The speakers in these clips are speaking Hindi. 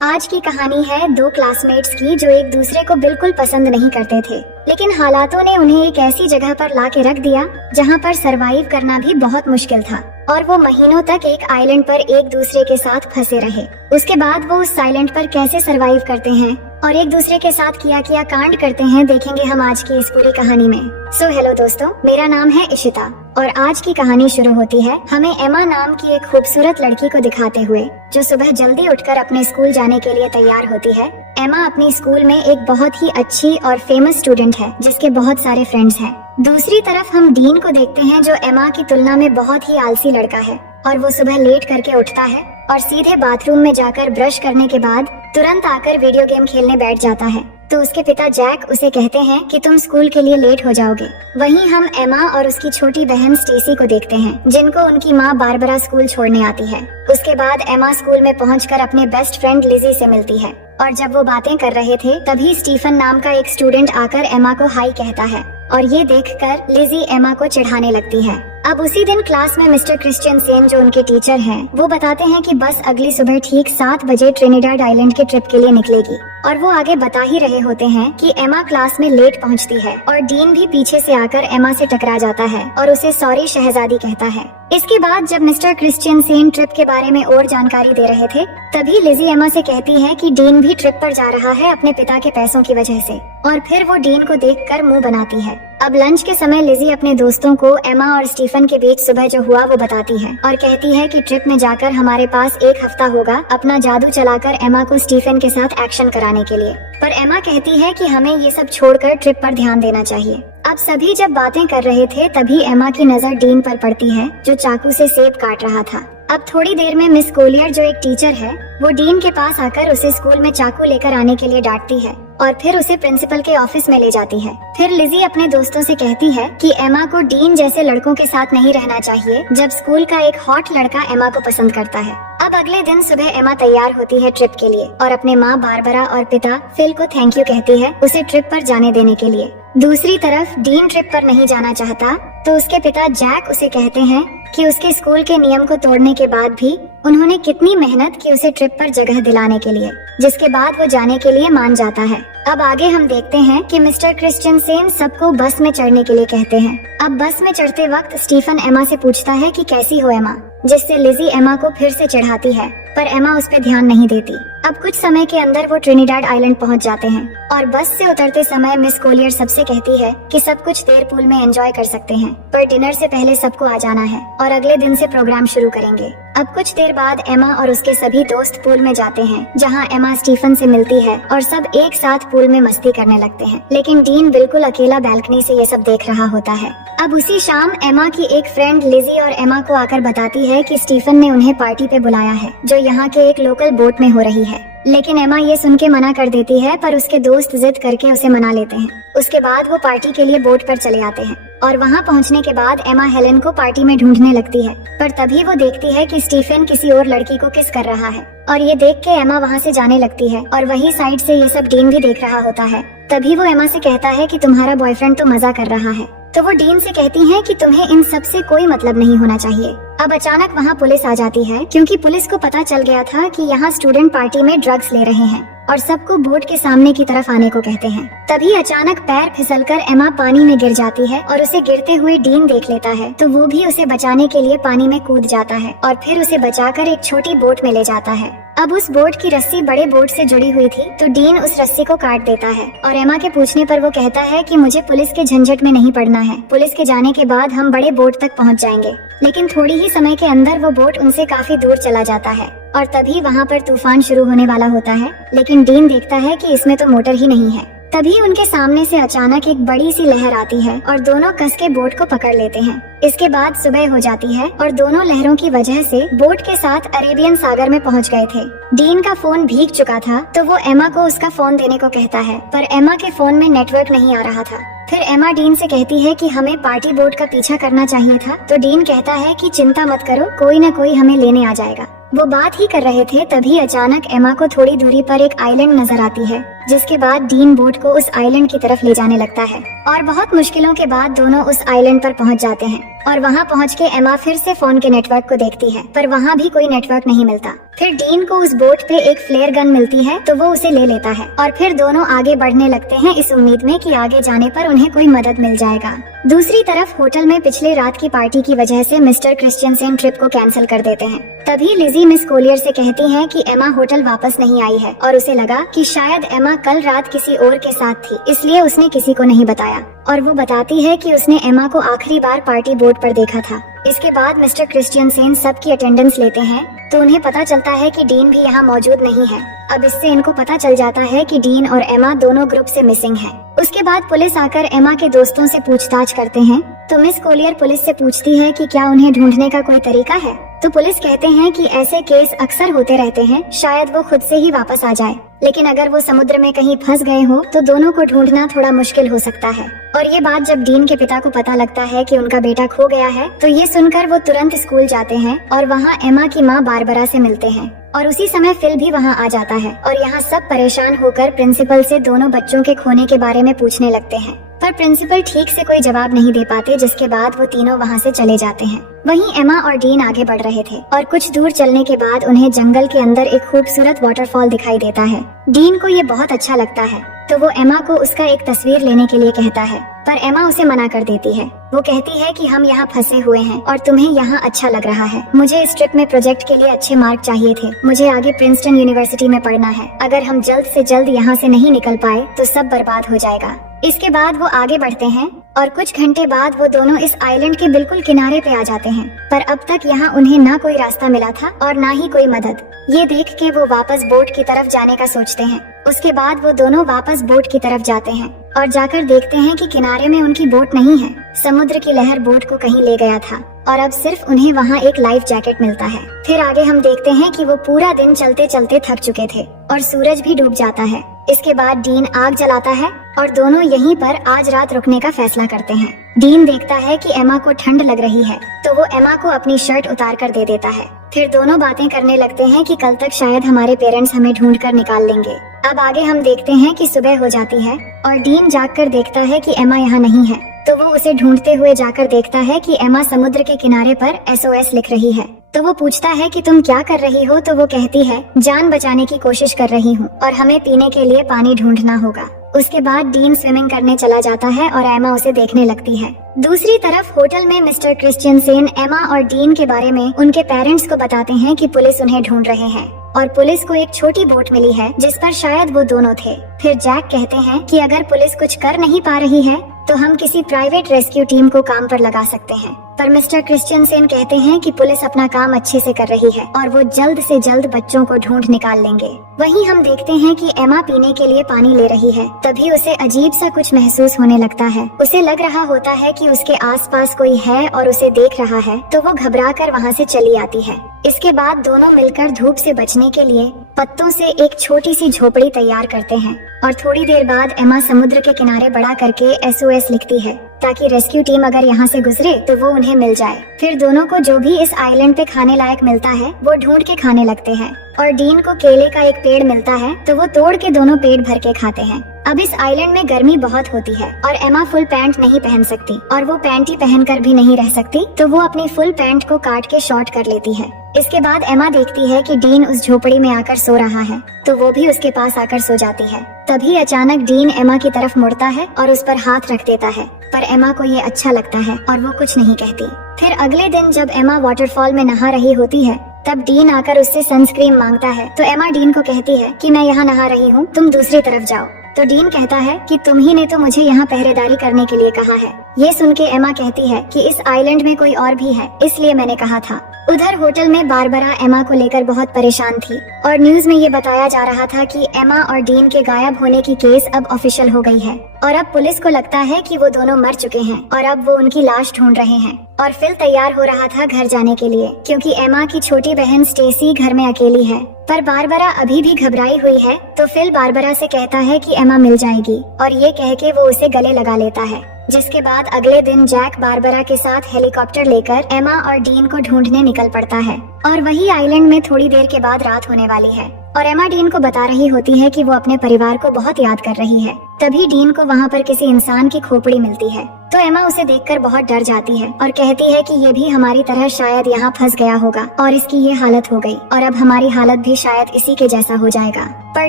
आज की कहानी है दो क्लासमेट्स की जो एक दूसरे को बिल्कुल पसंद नहीं करते थे, लेकिन हालातों ने उन्हें एक ऐसी जगह पर ला के रख दिया जहाँ पर सरवाइव करना भी बहुत मुश्किल था और वो महीनों तक एक आइलैंड पर एक दूसरे के साथ फंसे रहे। उसके बाद वो उस आइलैंड पर कैसे सरवाइव करते हैं और एक दूसरे के साथ किया कांड करते हैं, देखेंगे हम आज की इस पूरी कहानी में। सो हेलो दोस्तों, मेरा नाम है इशिता और आज की कहानी शुरू होती है हमें एमा नाम की एक खूबसूरत लड़की को दिखाते हुए जो सुबह जल्दी उठकर अपने स्कूल जाने के लिए तैयार होती है। एमा अपनी स्कूल में एक बहुत ही अच्छी और फेमस स्टूडेंट है जिसके बहुत सारे फ्रेंड्स हैं। दूसरी तरफ हम डीन को देखते हैं जो एमा की तुलना में बहुत ही आलसी लड़का है और वो सुबह लेट करके उठता है और सीधे बाथरूम में जाकर ब्रश करने के बाद तुरंत आकर वीडियो गेम खेलने बैठ जाता है। तो उसके पिता जैक उसे कहते हैं कि तुम स्कूल के लिए लेट हो जाओगे। वहीं हम एमा और उसकी छोटी बहन स्टेसी को देखते हैं जिनको उनकी माँ बारबरा स्कूल छोड़ने आती है। उसके बाद एमा स्कूल में पहुंचकर अपने बेस्ट फ्रेंड लिजी से मिलती है और जब वो बातें कर रहे थे तभी स्टीफन नाम का एक स्टूडेंट आकर एमा को हाई कहता है और ये देखकर लिजी एमा को चिढ़ाने लगती है। अब उसी दिन क्लास में मिस्टर क्रिश्चियन सेन जो उनके टीचर हैं, वो बताते हैं कि बस अगली सुबह ठीक 7 बजे ट्रिनिडाड आइलैंड के ट्रिप के लिए निकलेगी और वो आगे बता ही रहे होते हैं कि एमा क्लास में लेट पहुंचती है और डीन भी पीछे से आकर एमा से टकरा जाता है और उसे सॉरी शहजादी कहता है। इसके बाद जब मिस्टर क्रिश्चियन सेन ट्रिप के बारे में और जानकारी दे रहे थे तभी लिजी एमा से कहती है कि डीन भी ट्रिप पर जा रहा है अपने पिता के पैसों की वजह से और फिर वो डीन को देखकर मुंह बनाती है। अब लंच के समय लिजी अपने दोस्तों को एमा और स्टीफन के बीच सुबह जो हुआ वो बताती है और कहती है कि ट्रिप में जाकर हमारे पास 1 हफ्ता होगा अपना जादू चलाकर एमा को स्टीफन के साथ एक्शन कराने के लिए। पर एमा कहती है कि हमें ये सब छोड़कर ट्रिप पर ध्यान देना चाहिए। अब सभी जब बातें कर रहे थे तभी एमा की नजर डीन पर पड़ती है जो चाकू से सेब काट रहा था। अब थोड़ी देर में मिस कोलियर जो एक टीचर है वो डीन के पास आकर उसे स्कूल में चाकू लेकर आने के लिए डांटती है और फिर उसे प्रिंसिपल के ऑफिस में ले जाती है। फिर लिजी अपने दोस्तों से कहती है कि एमा को डीन जैसे लड़कों के साथ नहीं रहना चाहिए जब स्कूल का एक हॉट लड़का एमा को पसंद करता है। अब अगले दिन सुबह एमा तैयार होती है ट्रिप के लिए और अपने माँ बारबरा और पिता फिल को थैंक यू कहती है उसे ट्रिप पर जाने देने के लिए। दूसरी तरफ डीन ट्रिप पर नहीं जाना चाहता तो उसके पिता जैक उसे कहते हैं कि उसके स्कूल के नियम को तोड़ने के बाद भी उन्होंने कितनी मेहनत की उसे ट्रिप पर जगह दिलाने के लिए, जिसके बाद वो जाने के लिए मान जाता है। अब आगे हम देखते हैं कि मिस्टर क्रिश्चियन सेन सबको बस में चढ़ने के लिए कहते हैं। अब बस में चढ़ते वक्त स्टीफन एमा से पूछता है कि कैसी हो एमा, जिससे लिजी एमा को फिर से चिढ़ाती है पर एमा उस पर ध्यान नहीं देती। अब कुछ समय के अंदर वो ट्रिनिडाड आइलैंड पहुंच जाते हैं और बस से उतरते समय मिस कोलियर सबसे कहती है कि सब कुछ देर पूल में एंजॉय कर सकते हैं पर डिनर से पहले सबको आ जाना है और अगले दिन से प्रोग्राम शुरू करेंगे। अब कुछ देर बाद एमा और उसके सभी दोस्त पूल में जाते हैं जहां एमा स्टीफन से मिलती है और सब एक साथ पूल में मस्ती करने लगते हैं, लेकिन डीन बिल्कुल अकेला बैल्कनी से ये सब देख रहा होता है। अब उसी शाम एमा की एक फ्रेंड लिजी और एमा को आकर बताती है कि स्टीफन ने उन्हें पार्टी पे बुलाया है जो यहाँ के एक लोकल बोट में हो रही है, लेकिन एमा ये सुन के मना कर देती है पर उसके दोस्त जिद करके उसे मना लेते हैं। उसके बाद वो पार्टी के लिए बोट पर चले आते हैं और वहाँ पहुँचने के बाद एमा हेलेन को पार्टी में ढूंढने लगती है पर तभी वो देखती है कि स्टीफन किसी और लड़की को किस कर रहा है और ये देख के एमा वहाँ से जाने लगती है और वही साइड से ये सब डीन भी देख रहा होता है। तभी वो एमा से कहता है कि तुम्हारा बॉयफ्रेंड तो मजा कर रहा है, तो वो डीन से कहती है कि तुम्हें इन सब से कोई मतलब नहीं होना चाहिए। अब अचानक वहाँ पुलिस आ जाती है क्योंकि पुलिस को पता चल गया था कि यहाँ स्टूडेंट पार्टी में ड्रग्स ले रहे हैं और सबको बोट के सामने की तरफ आने को कहते हैं। तभी अचानक पैर फिसलकर एमा पानी में गिर जाती है और उसे गिरते हुए डीन देख लेता है तो वो भी उसे बचाने के लिए पानी में कूद जाता है और फिर उसे बचाकर एक छोटी बोट में ले जाता है। अब उस बोट की रस्सी बड़े बोट से जुड़ी हुई थी तो डीन उस रस्सी को काट देता है और एमा के पूछने पर वो कहता है कि मुझे पुलिस के झंझट में नहीं पड़ना है, पुलिस के जाने के बाद हम बड़े बोट तक पहुंच जाएंगे। लेकिन थोड़ी ही समय के अंदर वो बोट उनसे काफी दूर चला जाता है और तभी वहाँ पर तूफान शुरू होने वाला होता है, लेकिन डीन देखता है कि इसमें तो मोटर ही नहीं है। तभी उनके सामने से अचानक एक बड़ी सी लहर आती है और दोनों कस के बोट को पकड़ लेते हैं। इसके बाद सुबह हो जाती है और दोनों लहरों की वजह से बोट के साथ अरेबियन सागर में पहुंच गए थे। डीन का फोन भीग चुका था तो वो एमा को उसका फोन देने को कहता है पर एमा के फोन में नेटवर्क नहीं आ रहा था। फिर एमा डीन से कहती है कि हमें पार्टी बोट का पीछा करना चाहिए था तो डीन कहता है कि चिंता मत करो, कोई न कोई हमें लेने आ जाएगा। वो बात ही कर रहे थे तभी अचानक एमा को थोड़ी दूरी पर एक आइलैंड नजर आती है जिसके बाद डीन बोट को उस आइलैंड की तरफ ले जाने लगता है और बहुत मुश्किलों के बाद दोनों उस आइलैंड पर पहुंच जाते हैं। और वहां पहुंच के एमा फिर से फोन के नेटवर्क को देखती है, पर वहां भी कोई नेटवर्क नहीं मिलता। फिर डीन को उस बोट पे एक फ्लेयर गन मिलती है, तो वो उसे ले लेता है और फिर दोनों आगे बढ़ने लगते हैं इस उम्मीद में कि आगे जाने पर उन्हें कोई मदद मिल जाएगा। दूसरी तरफ होटल में पिछले रात की पार्टी की वजह से मिस्टर क्रिश्चियनसेन ट्रिप को कैंसिल कर देते हैं। तभी लिजी मिस कोलियर से कहती है कि एमा होटल वापस नहीं आई है और उसे लगा कि शायद एमा कल रात किसी और के साथ थी, इसलिए उसने किसी को नहीं बताया। और वो बताती है कि उसने एमा को आखिरी बार पार्टी बोर्ड पर देखा था। इसके बाद मिस्टर क्रिश्चियनसेन सबकी अटेंडेंस लेते हैं, तो उन्हें पता चलता है कि डीन भी यहाँ मौजूद नहीं है। अब इससे इनको पता चल जाता है कि डीन और एमा दोनों ग्रुप से मिसिंग हैं। उसके बाद पुलिस आकर एमा के दोस्तों से पूछताछ करते हैं, तो मिस कोलियर पुलिस से पूछती है कि क्या उन्हें ढूंढने का कोई तरीका है। तो पुलिस कहते हैं कि ऐसे केस अक्सर होते रहते हैं, शायद वो खुद से ही वापस आ जाए, लेकिन अगर वो समुद्र में कहीं फंस गए हो तो दोनों को ढूंढना थोड़ा मुश्किल हो सकता है। और ये बात जब डीन के पिता को पता लगता है कि उनका बेटा खो गया है, तो ये सुनकर वो तुरंत स्कूल जाते हैं और वहाँ एमा की माँ बारबरा से मिलते हैं। और उसी समय फिल भी वहाँ आ जाता है और यहाँ सब परेशान होकर प्रिंसिपल से दोनों बच्चों के खोने के बारे में पूछने लगते हैं, पर प्रिंसिपल ठीक से कोई जवाब नहीं दे पाते, जिसके बाद वो तीनों वहाँ से चले जाते हैं। वहीं एमा और डीन आगे बढ़ रहे थे और कुछ दूर चलने के बाद उन्हें जंगल के अंदर एक खूबसूरत वाटरफॉल दिखाई देता है। डीन को ये बहुत अच्छा लगता है, तो वो एमा को उसका एक तस्वीर लेने के लिए कहता है, पर एमा उसे मना कर देती है। वो कहती है कि हम यहाँ फंसे हुए हैं और तुम्हें यहाँ अच्छा लग रहा है। मुझे इस ट्रिप में प्रोजेक्ट के लिए अच्छे मार्क चाहिए थे। मुझे आगे प्रिंसटन यूनिवर्सिटी में पढ़ना है। अगर हम जल्द से जल्द यहाँ से नहीं निकल पाए तो सब बर्बाद हो जाएगा। इसके बाद वो आगे बढ़ते हैं और कुछ घंटे बाद वो दोनों इस आइलैंड के बिल्कुल किनारे पे आ जाते हैं, पर अब तक यहाँ उन्हें ना कोई रास्ता मिला था और ना ही कोई मदद। ये देख के वो वापस बोट की तरफ जाने का सोचते हैं। उसके बाद वो दोनों वापस बोट की तरफ जाते हैं और जाकर देखते हैं कि किनारे में उनकी बोट नहीं है। समुद्र की लहर बोट को कहीं ले गया था और अब सिर्फ उन्हें वहाँ एक लाइफ जैकेट मिलता है। फिर आगे हम देखते हैं कि वो पूरा दिन चलते चलते थक चुके थे और सूरज भी डूब जाता है। इसके बाद डीन आग जलाता है और दोनों यहीं पर आज रात रुकने का फैसला करते हैं। डीन देखता है कि एमा को ठंड लग रही है, तो वो एमा को अपनी शर्ट उतार कर दे देता है। फिर दोनों बातें करने लगते हैं कि कल तक शायद हमारे पेरेंट्स हमें ढूंढ कर निकाल लेंगे। अब आगे हम देखते हैं कि सुबह हो जाती है और डीन जाग कर देखता है कि एमा यहाँ नहीं है, तो वो उसे ढूंढते हुए जाकर देखता है कि एमा समुद्र के किनारे पर SOS लिख रही है। तो वो पूछता है कि तुम क्या कर रही हो, तो वो कहती है जान बचाने की कोशिश कर रही हूँ और हमें पीने के लिए पानी ढूंढना होगा। उसके बाद डीन स्विमिंग करने चला जाता है और एमा उसे देखने लगती है। दूसरी तरफ होटल में मिस्टर क्रिश्चियनसेन एमा और डीन के बारे में उनके पेरेंट्स को बताते हैं कि पुलिस उन्हें ढूंढ रहे हैं और पुलिस को एक छोटी बोट मिली है जिस पर शायद वो दोनों थे। फिर जैक कहते हैं कि अगर पुलिस कुछ कर नहीं पा रही है तो हम किसी प्राइवेट रेस्क्यू टीम को काम पर लगा सकते हैं। पर मिस्टर क्रिश्चियनसेन कहते हैं कि पुलिस अपना काम अच्छे से कर रही है और वो जल्द से जल्द बच्चों को ढूंढ निकाल लेंगे। वहीं हम देखते हैं कि एमा पीने के लिए पानी ले रही है, तभी उसे अजीब सा कुछ महसूस होने लगता है। उसे लग रहा होता है कि उसके आसपास कोई है और उसे देख रहा है, तो वो घबराकर वहाँ से चली आती है। इसके बाद दोनों मिलकर धूप से बचने के लिए पत्तों से एक छोटी सी झोपड़ी तैयार करते हैं और थोड़ी देर बाद एमा समुद्र के किनारे बड़ा करके SOS लिखती है ताकि रेस्क्यू टीम अगर यहाँ से गुजरे तो वो उन्हें मिल जाए। फिर दोनों को जो भी इस आइलैंड पे खाने लायक मिलता है वो ढूंढ के खाने लगते हैं और डीन को केले का एक पेड़ मिलता है, तो वो तोड़ के दोनों पेट भर के खाते हैं। अब इस आइलैंड में गर्मी बहुत होती है और एमा फुल पैंट नहीं पहन सकती और वो पैंटी पहनकर भी नहीं रह सकती, तो वो अपनी फुल पैंट को काट के शॉर्ट कर लेती है। इसके बाद एमा देखती है कि डीन उस झोपड़ी में आकर सो रहा है, तो वो भी उसके पास आकर सो जाती है। तभी अचानक डीन एमा की तरफ मुड़ता है और उस पर हाथ रख देता है, पर एमा को ये अच्छा लगता है और वो कुछ नहीं कहती। फिर अगले दिन जब एमा वाटरफॉल में नहा रही होती है, तब डीन आकर उससे सनस्क्रीन मांगता है, तो एमा डीन को कहती है कि मैं यहाँ नहा रही हूँ, तुम दूसरी तरफ जाओ। तो डीन कहता है कि तुम ही ने तो मुझे यहाँ पहरेदारी करने के लिए कहा है। ये सुन के एमा कहती है कि इस आइलैंड में कोई और भी है, इसलिए मैंने कहा था। उधर होटल में बारबरा एमा को लेकर बहुत परेशान थी और न्यूज में ये बताया जा रहा था कि एमा और डीन के गायब होने की केस अब ऑफिशियल हो गई है और अब पुलिस को लगता है कि वो दोनों मर चुके हैं और अब वो उनकी लाश ढूंढ रहे हैं। और फिल तैयार हो रहा था घर जाने के लिए, क्योंकि एमा की छोटी बहन स्टेसी घर में अकेली है। पर बारबरा अभी भी घबराई हुई है, तो फिल बारबरा से कहता है कि एमा मिल जाएगी और ये कह के वो उसे गले लगा लेता है। जिसके बाद अगले दिन जैक बारबरा के साथ हेलीकॉप्टर लेकर एमा और डीन को ढूंढने निकल पड़ता है और वही आइलैंड में थोड़ी देर के बाद रात होने वाली है और एमा डीन को बता रही होती है कि वो अपने परिवार को बहुत याद कर रही है। तभी डीन को वहाँ पर किसी इंसान की खोपड़ी मिलती है, तो एमा उसे देखकर बहुत डर जाती है और कहती है कि ये भी हमारी तरह शायद यहाँ फंस गया होगा और इसकी ये हालत हो गई और अब हमारी हालत भी शायद इसी के जैसा हो जाएगा। पर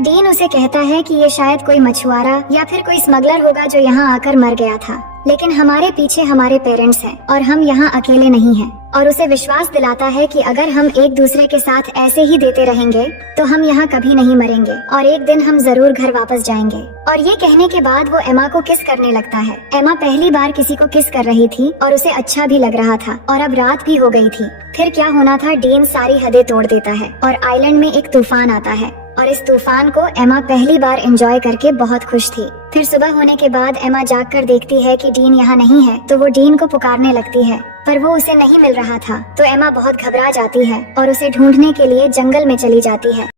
डीन उसे कहता है कि ये शायद कोई मछुआरा या फिर कोई स्मगलर होगा जो यहाँ आकर मर गया था, लेकिन हमारे पीछे हमारे पेरेंट्स हैं और हम यहाँ अकेले नहीं हैं। और उसे विश्वास दिलाता है कि अगर हम एक दूसरे के साथ ऐसे ही देते रहेंगे तो हम यहाँ कभी नहीं मरेंगे और एक दिन हम जरूर घर वापस जाएंगे। और ये कहने के बाद वो एमा को किस करने लगता है। एमा पहली बार किसी को किस कर रही थी और उसे अच्छा भी लग रहा था और अब रात भी हो गई थी। फिर क्या होना था, डीन सारी हदें तोड़ देता है और आइलैंड में एक तूफान आता है और इस तूफान को एमा पहली बार एंजॉय करके बहुत खुश थी। फिर सुबह होने के बाद एमा जागकर देखती है कि डीन यहाँ नहीं है, तो वो डीन को पुकारने लगती है पर वो उसे नहीं मिल रहा था। तो एमा बहुत घबरा जाती है और उसे ढूंढने के लिए जंगल में चली जाती है।